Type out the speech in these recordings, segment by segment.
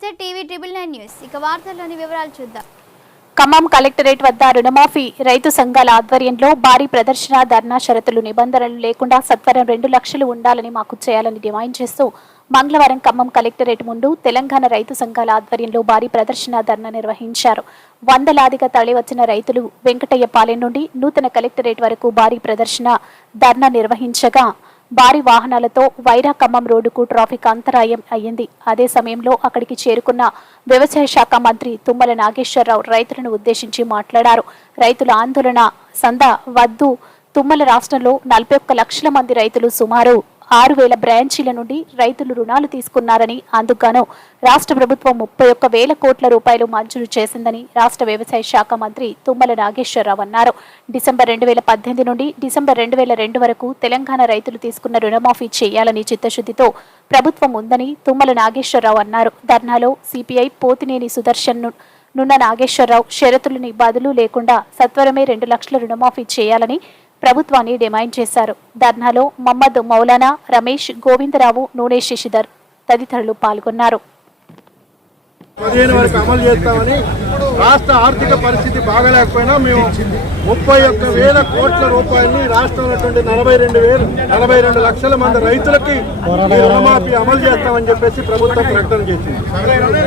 నమస్తే TV TNN news ఇక వార్తల్లోని వివరాలు చూద్దాం. ఖమ్మం కలెక్టరేట్ వద్ద రుణమాఫీ రైతు సంఘాల ఆధ్వర్యంలో భారీ ప్రదర్శన ధర్నా షరతులు నిబంధనలు లేకుండా సత్వరం 2 లక్షలు ఉండాలని మాకు చేయాలని డిమాండ్ చేస్తూ మంగళవారం ఖమ్మం కలెక్టరేట్ ముందు తెలంగాణ రైతు సంఘాల ఆధ్వర్యంలో భారీ ప్రదర్శన ధర్నా నిర్వహించారు. వందలాదిగా తరలివచ్చిన రైతులు వెంకటయ్యపాలెం నుండి నూతన కలెక్టరేట్ వరకు భారీ ప్రదర్శన ధర్నా నిర్వహించగా భారీ వాహనాలతో వైరా ఖమ్మం రోడ్డుకు ట్రాఫిక్ అంతరాయం అయ్యింది. అదే సమయంలో అక్కడికి చేరుకున్న వ్యవసాయ శాఖ మంత్రి తుమ్మల నాగేశ్వరరావు రైతులను ఉద్దేశించి మాట్లాడారు. రైతుల ఆందోళన సందా వద్దు. తుమ్మల రాష్ట్రంలో 41 లక్షల మంది రైతులు సుమారు 6,000 బ్రాంచీల నుండి రైతులు రుణాలు తీసుకున్నారని, అందుకు రాష్ట్ర ప్రభుత్వం 31,000 కోట్ల రూపాయలు మంజూరు చేసిందని రాష్ట్ర వ్యవసాయ శాఖ మంత్రి తుమ్మల నాగేశ్వరరావు అన్నారు. డిసెంబర్ 2018 నుండి డిసెంబర్ 2002 వరకు తెలంగాణ రైతులు తీసుకున్న రుణమాఫీ చేయాలని చిత్తశుద్ధితో ప్రభుత్వం ఉందని తుమ్మల నాగేశ్వరరావు అన్నారు. ధర్నాలో సిపిఐ పోతినేని సుదర్శన్ నున్న నాగేశ్వరరావు షరతులని బదులు లేకుండా సత్వరమే 2 లక్షల రుణమాఫీ చేయాలని ప్రభుత్వాన్ని డిమాండ్ చేశారు. ధర్నాలో మహమ్మద్ మౌలానా, రమేష్, గోవిందరావు, నూనె శశిధర్ తదితరులు పాల్గొన్నారు. 15 వరకు అమలు చేస్తామని రాష్ట్ర ఆర్థిక పరిస్థితి బాగలేకపోయినా మేము 31,000 కోట్ల రూపాయలని రాష్ట్రంలో 42 లక్షల మంది రైతులకి రుణమాఫీ అమలు చేస్తామని చెప్పేసి ప్రభుత్వం ప్రకటన చేసింది.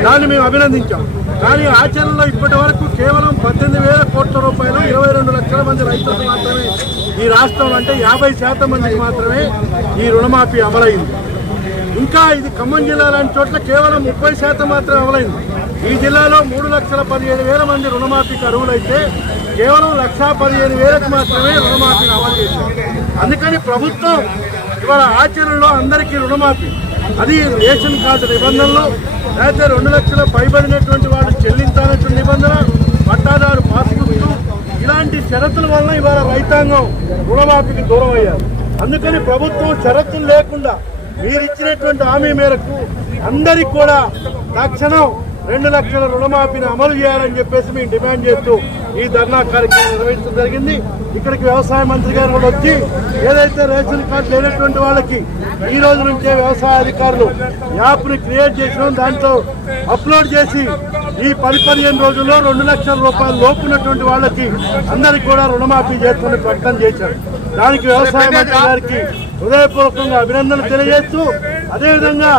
దాన్ని మేము అభినందించాం. కానీ ఆచరణలో ఇప్పటి వరకు కేవలం 18,000 కోట్ల రూపాయలు 22 లక్షల మంది రైతులకు మాత్రమే ఈ రాష్ట్రంలో, అంటే 50% మందికి మాత్రమే ఈ రుణమాఫీ అమలైంది. ఇంకా ఇది ఖమ్మం జిల్లా లాంటి చోట్ల కేవలం 30% మాత్రమే అమలైంది. ఈ జిల్లాలో 3,15,000 మంది రుణమాఫీకి అర్హులైతే కేవలం 1,15,000కు మాత్రమే రుణమాఫీని అమలు చేసింది. అందుకని ప్రభుత్వం ఇవాళ ఆచరణలో అందరికీ రుణమాఫీ, అది రేషన్ కార్డు నిబంధనలు, లేకపోతే 2 లక్షల పైబడినటువంటి వాళ్ళు చెల్లించాలన్నటువంటి నిబంధన, పట్టాదారు పాస్బుక్లు, ఇలాంటి షరతుల వలన ఇవాళ రైతాంగం రుణమాఫీకి దూరం అయ్యారు. అందుకని ప్రభుత్వం షరతులు లేకుండా మీరు ఇచ్చినటువంటి హామీ మేరకు అందరికి కూడా తక్షణం 2 లక్షల రుణమాఫీని అమలు చేయాలని చెప్పేసి మేము డిమాండ్ చేస్తూ ఈ ధర్నా కార్యక్రమం నిర్వహించడం జరిగింది. ఇక్కడికి వ్యవసాయ మంత్రి గారు కూడా వచ్చి ఏదైతే రేషన్ కార్డు లేనటువంటి వాళ్ళకి ఈ రోజు నుంచే వ్యవసాయ అధికారులు యాప్ని క్రియేట్ చేసినాం, దాంట్లో అప్లోడ్ చేసి ఈ 10-15 రోజుల్లో 2 లక్షల రూపాయలు లోపున్నటువంటి వాళ్ళకి అందరికి కూడా రుణమాఫీ చేస్తున్న ప్రకటన చేశారు. దానికి వ్యవసాయ మంత్రి గారికి హృదయపూర్వకంగా అభినందనలు తెలియజేస్తూ, అదేవిధంగా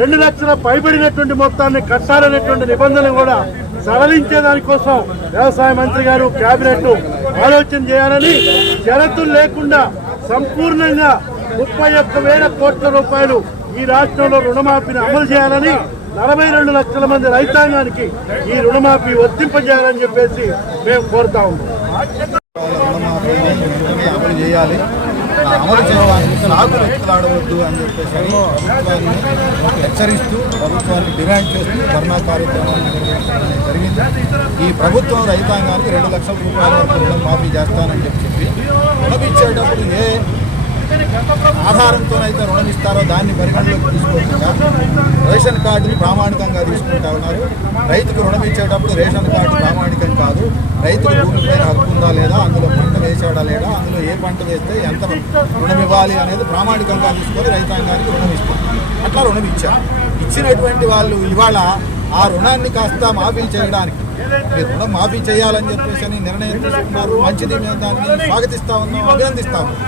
2 లక్షల పైబడినటువంటి మొత్తాన్ని కట్టాలనేటువంటి నిబంధనలు కూడా సడలించే దానికోసం వ్యవసాయ మంత్రి గారు కేబినెట్ ఆలోచన చేయాలని, షరతులు లేకుండా సంపూర్ణంగా 31,000 కోట్ల రూపాయలు ఈ రాష్ట్రంలో రుణమాఫీని అమలు చేయాలని, 42 లక్షల మంది రైతాంగానికి ఈ రుణమాఫీ వర్తింపజేయాలని చెప్పేసి మేము కోరుతా ఉన్నాం. అమలు చేయాలి, అమలు చేయడానికి సాగులు ఎత్తులాడవద్దు అని చెప్పేసి ప్రభుత్వాన్ని హెచ్చరిస్తూ ప్రభుత్వాన్ని డిమాండ్ చేస్తూ ధర్నా కార్యక్రమాన్ని నిర్వహించడం జరిగింది. ఈ ప్రభుత్వం రైతాంగానికి 2 లక్షల రూపాయల వరకు రుణం మాఫీ చేస్తానని చెప్పి రుణం ఇచ్చేటప్పుడు ఏ ఆధారంతోనైతే రుణం ఇస్తారో దాన్ని పరిగణలోకి తీసుకోకుండా రేషన్ కార్డుని ప్రామాణికంగా తీసుకుంటా ఉన్నారు. రైతుకు రుణం ఇచ్చేటప్పుడు రేషన్ కార్డు ప్రామాణికం కాదు, రైతుకు భూమిపైన హక్కు ఉందా లేదా, అందులో పంట వేసాడా లేదా, అందులో ఏ పంట వేస్తే ఎంత రుణం ఇవ్వాలి అనేది ప్రామాణికంగా తీసుకొని రైతాంగానికి రుణం ఇస్తారు. అట్లా రుణం ఇచ్చారు. ఇచ్చినటువంటి వాళ్ళు ఇవాళ ఆ రుణాన్ని కాస్త మాఫీ చేయడానికి రుణం మాఫీ చేయాలని చెప్పేసి నిర్ణయం తీసుకున్నారు. మంచిది, మేము దాన్ని స్వాగతిస్తా ఉన్నాం, అభినందిస్తా ఉన్నాం.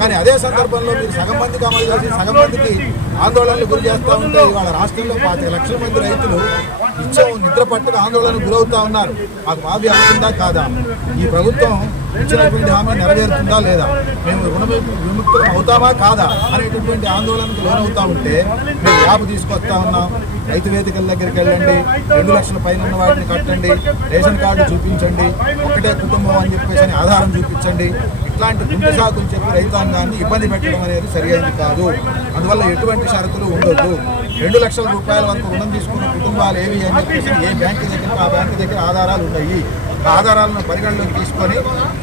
కానీ అదే సందర్భంలో మీరు సగం మందికి అమలు చేసి సగం మందికి ఆందోళనలు గురి చేస్తూ ఉంటే ఇవాళ రాష్ట్రంలో 25 లక్షల మంది రైతులు నిత్యం నిద్ర పట్టుకు ఆందోళనకు గురవుతూ ఉన్నారు. మాకు మాఫీ అవుతుందా కాదా, ఈ ప్రభుత్వం ఇచ్చినటువంటి హామీ నెరవేరుతుందా లేదా, మేము రుణ విముక్తులం అవుతామా కాదా అనేటటువంటి ఆందోళనకు లోనవుతూ ఉంటే మేము యాప్ తీసుకొస్తా ఉన్నాం. రైతు వేదికల దగ్గరికి వెళ్ళండి, 2 లక్షల పైన ఉన్న వాటిని కట్టండి, రేషన్ కార్డు చూపించండి, ఒకటే కుటుంబం అని చెప్పేసి ఆధారం చూపించండి, ఇట్లాంటి గుండె సాకులు చెప్పి రైతాంగాన్ని ఇబ్బంది పెట్టడం అనేది సరైనది కాదు. అందువల్ల ఎటువంటి షరతులు ఉండొద్దు. 2 లక్షల రూపాయల వరకు రుణం తీసుకున్న కుటుంబాలు ఏవి అని చెప్పేసి ఏ బ్యాంకు దగ్గర ఆ బ్యాంకు దగ్గర ఆధారాలు ఉన్నాయి. ఆ ఆధారాలను పరిగణలోకి తీసుకొని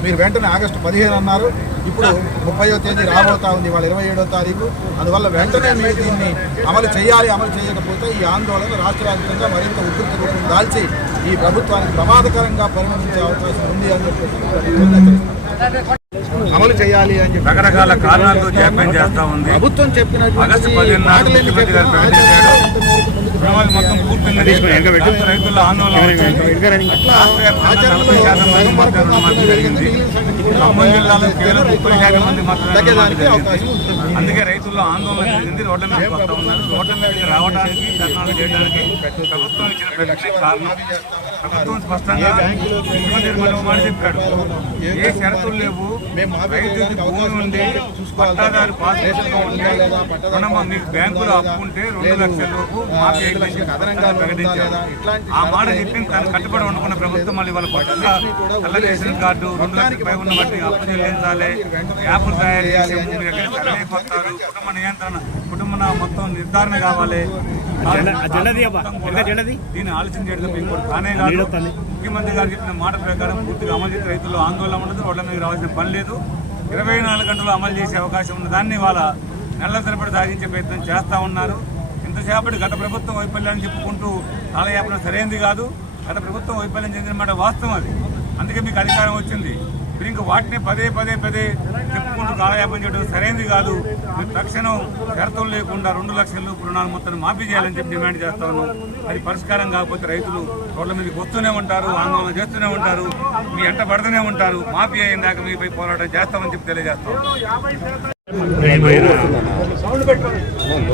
మీరు వెంటనే ఆగస్టు 15 అన్నారు, ఇప్పుడు 30వ తేదీ రాబోతా ఉంది, వాళ్ళ 27వ తారీఖు. అందువల్ల వెంటనే మీరు దీన్ని అమలు చేయాలి. అమలు చేయకపోతే ఈ ఆందోళన రాష్ట్ర వ్యాప్తంగా మరింత ఉధృత రూపం దాల్చి ఈ ప్రభుత్వానికి ప్రమాదకరంగా పరిణమించే అవకాశం ఉంది అని చెప్పేసి అమలు చేయాలి అని చెప్పి రకరకాల కారణాలతో జాప్యం చేస్తా ఉంది. ప్రభుత్వం ఆగస్టు 15 నాడు ముఖ్యమంత్రి గారు ప్రకటించాడు. రుణమాఫీ మొత్తం పూర్తిగా రైతుల ఆందోళన రుణమాఫీ జరిగింది. ఖమ్మం జిల్లాలో కేవలం 30% మంది మాత్రమే. అందుకే రైతుల్లో ఆందోళన జరిగింది. రోడ్ల మీద వస్తూ ఉన్నారు. రోడ్ల మీదకి రావడానికి ధర్నాలు చేయడానికి ప్రభుత్వం ఇచ్చిన ప్రకటన కారణం. ప్రభుత్వం స్పష్టంగా ముఖ్యమంత్రి మరో మాట చెప్పాడు, ఏ షరతులు లేవు, రైతుకి భూమి ఉండి పట్టాదారు పాస్పోర్ట్గా ఉంటే మీకు బ్యాంకులో అప్పు ఉంటే 2 లక్షల లోపు మాఫీ ప్రకటించారు. ఆ మాట చెప్పి తను కట్టుబడి అనుకున్న ప్రభుత్వం మళ్ళీ వాళ్ళ కొత్తగా తెల్ల రేషన్ కార్డు 2 లక్షల పై ఉన్న బట్టి అప్పు చెల్లించాలి, యాప్లు తయారు చేసి భూమి ఎక్కడ సరైపోతారు, కుటుంబ నియంత్రణ కుటుంబ మొత్తం నిర్ధారణ కావాలి. దీన్ని ఆలోచన చేయడం మీకు కానే కాదు. ముఖ్యమంత్రి గారు చెప్పిన మాట ప్రకారం పూర్తిగా అమలు చేసే రైతుల్లో ఆందోళన ఉండదు, రోడ్ల మీద రావాల్సిన పని లేదు. 24 గంటలు అమలు చేసే అవకాశం ఉన్న దాన్ని వాళ్ళ నెలల తరబడి సాగించే ప్రయత్నం చేస్తూ ఉన్నారు. ఇంతసేపటి గత ప్రభుత్వం వైఫల్యాన్ని చెప్పుకుంటూ కాలయాపన సరైనది కాదు. గత ప్రభుత్వం వైఫల్యం చెందిన మాట వాస్తవం అది. అందుకే మీకు అధికారం వచ్చింది. మీరు ఇంకా వాటిని పదే చెప్పుకుంటూ కాలయాపన చేయడం సరైనది కాదు. మీరు తక్షణం షరతులు లేకుండా 2 లక్షల రుణాలు మొత్తం మాఫీ చేయాలని చెప్పి డిమాండ్ చేస్తా ఉన్నాం. అది పరిష్కారం కాకపోతే రైతులు రోడ్ల మీదకి వస్తూనే ఉంటారు, ఆందోళన చేస్తూనే ఉంటారు, మీ ఎంట పడుతూనే ఉంటారు. మాఫీ అయిన దాకా మీపై పోరాటం చేస్తామని చెప్పి తెలియజేస్తాం.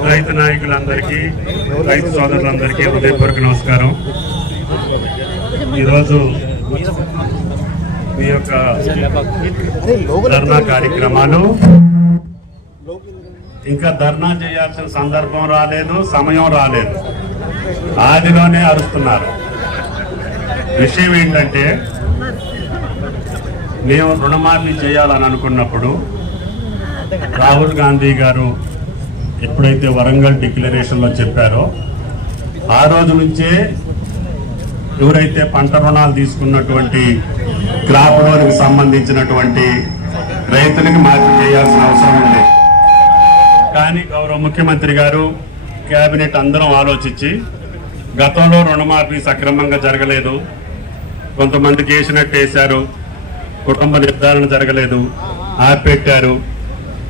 రైతు నాయకులందరికీ, రైతు సోదరులందరికీ హృదయపూర్వక నమస్కారం. ఈరోజు మీ యొక్క ధర్నా కార్యక్రమాలు ఇంకా ధర్నా చేయాల్సిన సందర్భం రాలేదు, సమయం రాలేదు, ఆదిలోనే అరుస్తున్నారు. విషయం ఏంటంటే, మేము రుణమాఫీ చేయాలని అనుకున్నప్పుడు రాహుల్ గాంధీ గారు ఎప్పుడైతే వరంగల్ డిక్లరేషన్లో చెప్పారో ఆ రోజు నుంచే ఎవరైతే పంట రుణాలు తీసుకున్నటువంటి క్రాప్ లోన్కి సంబంధించినటువంటి రైతులకి మాఫీ చేయాల్సిన అవసరం ఉంది. కానీ గౌరవ ముఖ్యమంత్రి గారు, కేబినెట్ అందరం ఆలోచించి గతంలో రుణమాఫీ సక్రమంగా జరగలేదు, కొంతమందికి వేసినట్టు వేశారు, కుటుంబ నిర్ధారణ జరగలేదు, ఆపెట్టారు.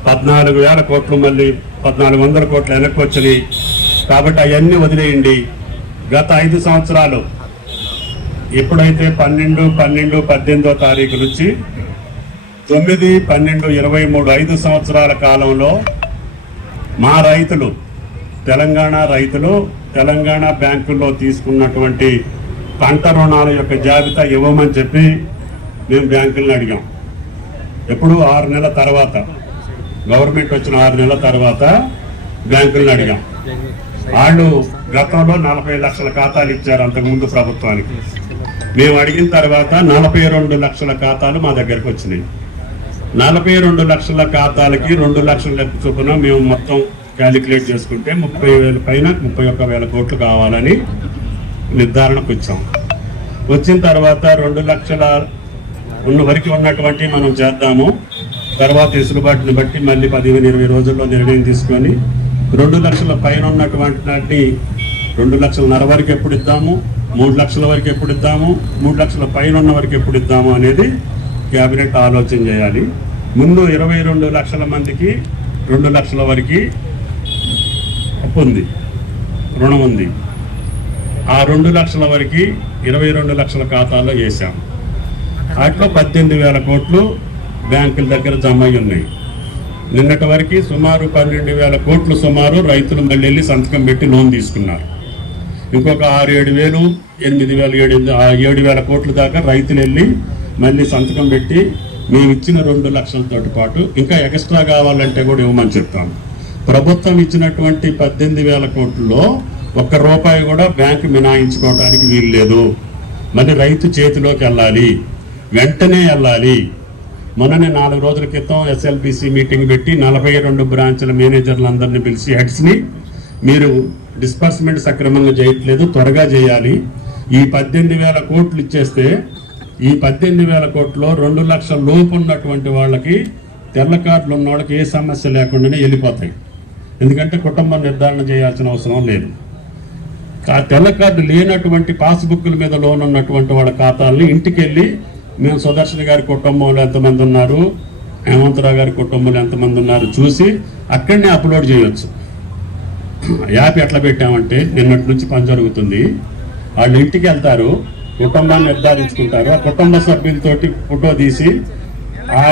14,000 కోట్లు మళ్ళీ 1,400 కోట్లు వెనక్కి వచ్చినాయి. కాబట్టి అవన్నీ వదిలేయండి. గత 5 సంవత్సరాలు ఎప్పుడైతే 12/12/18వ తారీఖు నుంచి 9/12/23 5 సంవత్సరాల కాలంలో మా రైతులు, తెలంగాణ రైతులు తెలంగాణ బ్యాంకుల్లో తీసుకున్నటువంటి పంట రుణాల యొక్క జాబితా ఇవ్వమని చెప్పి మేము బ్యాంకులను అడిగాం. ఎప్పుడు 6 నెలల తర్వాత, గవర్నమెంట్ వచ్చిన 6 నెలల తర్వాత బ్యాంకులను అడిగాం. వాళ్ళు గతంలో 40 లక్షల ఖాతాలు ఇచ్చారు అంతకుముందు ప్రభుత్వానికి. మేము అడిగిన తర్వాత 42 లక్షల ఖాతాలు మా దగ్గరకు వచ్చినాయి. 42 లక్షల ఖాతాలకి 2 లక్షల చొప్పున మేము మొత్తం క్యాలిక్యులేట్ చేసుకుంటే 30,000 పైన 31,000 కోట్లు కావాలని నిర్ధారణకు వచ్చాం. వచ్చిన తర్వాత 2 లక్షల ఉన్న వరకు ఉన్నటువంటి మనం చేద్దాము, తర్వాత వెసులుబాటుని బట్టి మళ్ళీ 15-20 రోజుల్లో నిర్ణయం తీసుకొని 2 లక్షల పైన ఉన్నటువంటి 2,50,000 వరకు ఎప్పుడు ఇద్దాము, 3 లక్షల వరకు ఎప్పుడు ఇద్దాము, 3 లక్షల పైన ఉన్న వరకు ఎప్పుడు ఇద్దాము అనేది క్యాబినెట్ ఆలోచన చేయాలి. ముందు 22 లక్షల మందికి 2 లక్షల వరకు అప్పు ఉంది, రుణం ఉంది. ఆ 2 లక్షల వరకు 22 లక్షల ఖాతాల్లో వేసాం. వాటిలో 18,000 కోట్లు బ్యాంకుల దగ్గర జమ అయి ఉన్నాయి. నిన్నటి వరకు సుమారు 12,000 కోట్లు సుమారు రైతులు మళ్ళీ వెళ్ళి సంతకం పెట్టి లోన్ తీసుకున్నారు. ఇంకొక 6-7,000, 7,000 కోట్ల దాకా రైతులు వెళ్ళి మళ్ళీ సంతకం పెట్టి మేము ఇచ్చిన 2 లక్షలతో పాటు ఇంకా ఎక్స్ట్రా కావాలంటే కూడా ఇవ్వమని చెప్తాను. ప్రభుత్వం ఇచ్చినటువంటి 18,000 కోట్లలో ₹1 కూడా బ్యాంకు మినాయించుకోవడానికి వీలు లేదు. మళ్ళీ రైతు చేతిలోకి వెళ్ళాలి, వెంటనే వెళ్ళాలి. మొన్ననే 4 రోజుల క్రితం SLBC మీటింగ్ పెట్టి 42 బ్రాంచ్ల మేనేజర్లందరినీ పిలిచి హెడ్స్ని, మీరు డిస్బర్స్మెంట్ సక్రమంగా చేయట్లేదు, త్వరగా చేయాలి. ఈ 18,000 కోట్లు ఇచ్చేస్తే ఈ 18,000 కోట్లో 2 లక్షల లోపు ఉన్నటువంటి వాళ్ళకి, తెల్ల కార్డులు ఉన్న వాళ్ళకి ఏ సమస్య లేకుండానే వెళ్ళిపోతాయి. ఎందుకంటే కుటుంబం నిర్ధారణ చేయాల్సిన అవసరం లేదు. ఆ తెల్ల కార్డు లేనటువంటి పాస్బుక్ల మీద లోన్ ఉన్నటువంటి వాళ్ళ ఖాతాలని ఇంటికి వెళ్ళి, మేము సుదర్శన్ గారి కుటుంబంలో ఎంతమంది ఉన్నారు, హేమంతరావు గారి కుటుంబంలో ఎంతమంది ఉన్నారు చూసి అక్కడనే అప్లోడ్ చేయొచ్చు. యాప్ ఎట్లా పెట్టామంటే నిన్నటి నుంచి పని జరుగుతుంది. వాళ్ళు ఇంటికి వెళ్తారు, కుటుంబాన్ని నిర్ధారించుకుంటారు, ఆ కుటుంబ సభ్యులతోటి ఫోటో తీసి ఆ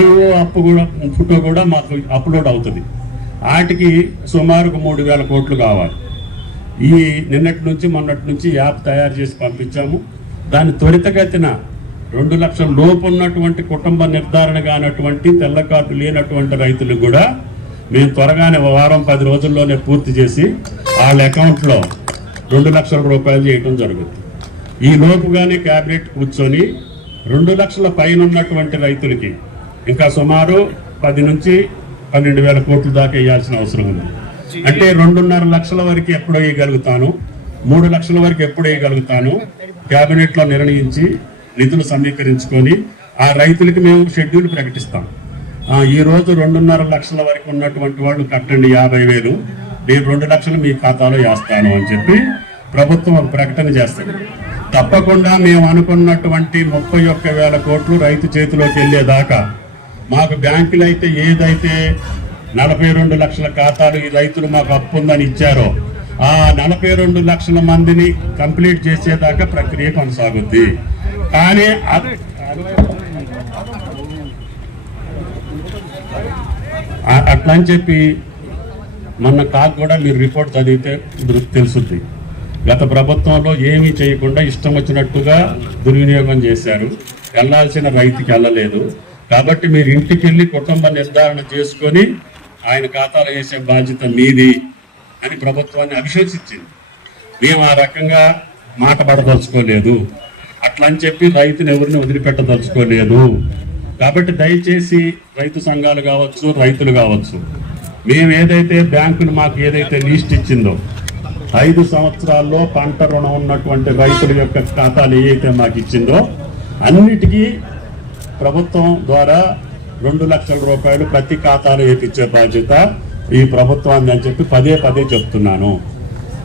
ఏవో అప్పు కూడా ఫోటో కూడా మాకు అప్లోడ్ అవుతుంది. వాటికి సుమారు 3,000 కోట్లు కావాలి. ఈ నిన్నటి నుంచి మొన్నటి నుంచి యాప్ తయారు చేసి పంపించాము. దాన్ని త్వరితగతిన 2 లక్షల లోపు ఉన్నటువంటి కుటుంబ నిర్ధారణ కానటువంటి తెల్ల కార్డు లేనటువంటి రైతులు కూడా మేము త్వరగానే వారం 10 రోజుల్లోనే పూర్తి చేసి వాళ్ళ అకౌంట్లో 2 లక్షల రూపాయలు చేయడం జరుగుతుంది. ఈ లోపుగానే క్యాబినెట్ కూర్చొని 2 లక్షల పైన ఉన్నటువంటి రైతులకి ఇంకా సుమారు 10 నుంచి 12,000 కోట్ల దాకా వేయాల్సిన అవసరం ఉంది. అంటే 2.5 లక్షల వరకు ఎప్పుడు వేయగలుగుతాను, 3 లక్షల వరకు ఎప్పుడు వేయగలుగుతాను క్యాబినెట్లో నిర్ణయించి నిధులు సమీకరించుకొని ఆ రైతులకి మేము షెడ్యూల్ ప్రకటిస్తాం. ఈ రోజు 2.5 లక్షల వరకు ఉన్నటువంటి వాళ్ళు కట్టండి 50,000, నేను 2 లక్షలు మీ ఖాతాలో వేస్తాను అని చెప్పి ప్రభుత్వం ఒక ప్రకటన చేస్తుంది. తప్పకుండా మేము అనుకున్నటువంటి 31,000 కోట్లు రైతు చేతిలోకి వెళ్ళేదాకా మాకు బ్యాంకులు అయితే ఏదైతే 42 లక్షల ఖాతాలు ఈ రైతులు మాకు అప్పు ఉందని ఇచ్చారో ఆ 42 లక్షల మందిని కంప్లీట్ చేసేదాకా ప్రక్రియ కొనసాగుద్ది. కానీ అట్లా అని చెప్పి మొన్న కాకు కూడా మీరు రిపోర్ట్ చదివితే తెలుసుద్ది. గత ప్రభుత్వంలో ఏమీ చేయకుండా ఇష్టం వచ్చినట్టుగా దుర్వినియోగం చేశారు. వెళ్ళాల్సిన రైతుకి వెళ్ళలేదు. కాబట్టి మీరు ఇంటికి వెళ్ళి కుటుంబ నిర్ధారణ చేసుకొని ఆయన ఖాతాలో వేసే బాధ్యత మీది అని ప్రభుత్వాన్ని అభిశంసించింది. మేము ఆ రకంగా మాట పడదలుచుకోలేదు. అట్లా అని చెప్పి రైతుని ఎవరిని వదిలిపెట్టదలుచుకోలేదు. కాబట్టి దయచేసి రైతు సంఘాలు కావచ్చు, రైతులు కావచ్చు, మేము ఏదైతే బ్యాంకులు మాకు ఏదైతే లిస్ట్ ఇచ్చిందో 5 సంవత్సరాల్లో పంట రుణం ఉన్నటువంటి రైతుల యొక్క ఖాతాలు ఏవైతే మాకు ఇచ్చిందో అన్నిటికీ ప్రభుత్వం ద్వారా 2 లక్షల రూపాయలు ప్రతి ఖాతాలో వేపించే బాధ్యత ఈ ప్రభుత్వాన్ని అని చెప్పి పదే చెప్తున్నాను.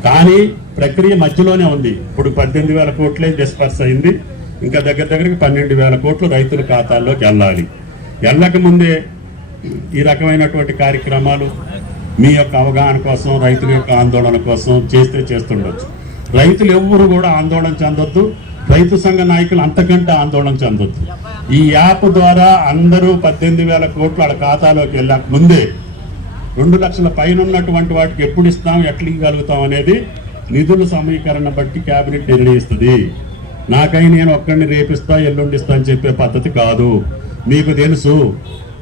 కానీ ప్రక్రియ మధ్యలోనే ఉంది. ఇప్పుడు 18,000 కోట్లే డిస్పర్స్ అయింది. ఇంకా దగ్గరికి 12,000 కోట్లు రైతుల ఖాతాల్లోకి వెళ్ళాలి. వెళ్ళక ముందే ఈ రకమైనటువంటి కార్యక్రమాలు మీ యొక్క అవగాహన కోసం, రైతుల యొక్క ఆందోళన కోసం చేస్తుండొచ్చు. రైతులు ఎవ్వరు కూడా ఆందోళన చెందొద్దు. రైతు సంఘ నాయకులు అంతకంటే ఆందోళన చెందొద్దు. ఈ యాప్ ద్వారా అందరూ 18,000 కోట్లు వాళ్ళ ఖాతాలోకి వెళ్ళక ముందే 2 లక్షల పైన ఉన్నటువంటి వాటికి ఎప్పుడు ఇస్తాం, ఎట్లా ఇవ్వగలుగుతాం అనేది నిధుల సమీకరణ బట్టి కేబినెట్ నిర్ణయిస్తుంది. నాకై నేను ఒక్కడిని రేపిస్తా ఎల్లుండిస్తా అని చెప్పే పద్ధతి కాదు. మీకు తెలుసు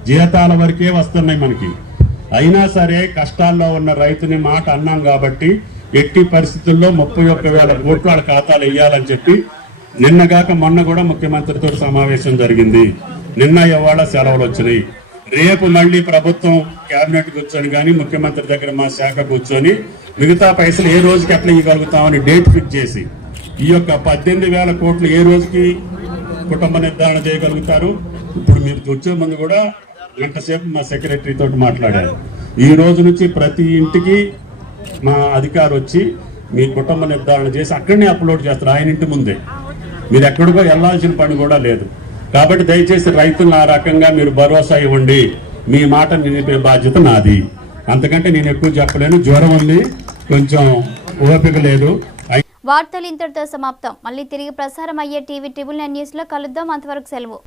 జీతాల వరకే వస్తున్నాయి మనకి. అయినా సరే కష్టాల్లో ఉన్న రైతుని మాట అన్నాం కాబట్టి ఎట్టి పరిస్థితుల్లో 31,000 కోట్లు వాళ్ళ ఖాతాలు వేయాలని చెప్పి నిన్నగాక మొన్న కూడా ముఖ్యమంత్రితో సమావేశం జరిగింది. నిన్న ఇవాళ సెలవులు వచ్చినాయి. రేపు మళ్ళీ ప్రభుత్వం కేబినెట్ కూర్చొని కానీ ముఖ్యమంత్రి దగ్గర మా శాఖ కూర్చొని మిగతా పైసలు ఏ రోజుకి ఎట్లా ఇవ్వగలుగుతామని డేట్ ఫిక్స్ చేసి ఈ యొక్క 18,000 కోట్లు ఏ రోజుకి కుటుంబ నిర్ధారణ చేయగలుగుతారు. ఇప్పుడు మీరు వచ్చే ముందు కూడా గంట సేపు మా సెక్రటరీ తోటి మాట్లాడారు. ఈ రోజు నుంచి ప్రతి ఇంటికి మా అధికారి వచ్చి మీ కుటుంబ నిర్ధారణ చేసి అక్కడనే అప్లోడ్ చేస్తారు. ఆయన ఇంటి ముందే, మీరు ఎక్కడికో వెళ్ళాల్సిన పని కూడా లేదు. కాబట్టి దయచేసి రైతులను ఆ రకంగా మీరు భరోసా ఇవ్వండి. మీ మాట నిలిపే బాధ్యత నాది. అంతకంటే నేను ఎక్కువ చెప్పలేను. జ్వరం ఉంది, కొంచెం ఓపిక లేదు. వార్తలు ఇంతటితో సమాప్తం. మళ్ళీ తిరిగి ప్రసారం అయ్యే టీవీ 9 న్యూస్లో కలుద్దాం. అంతవరకు సెలవు.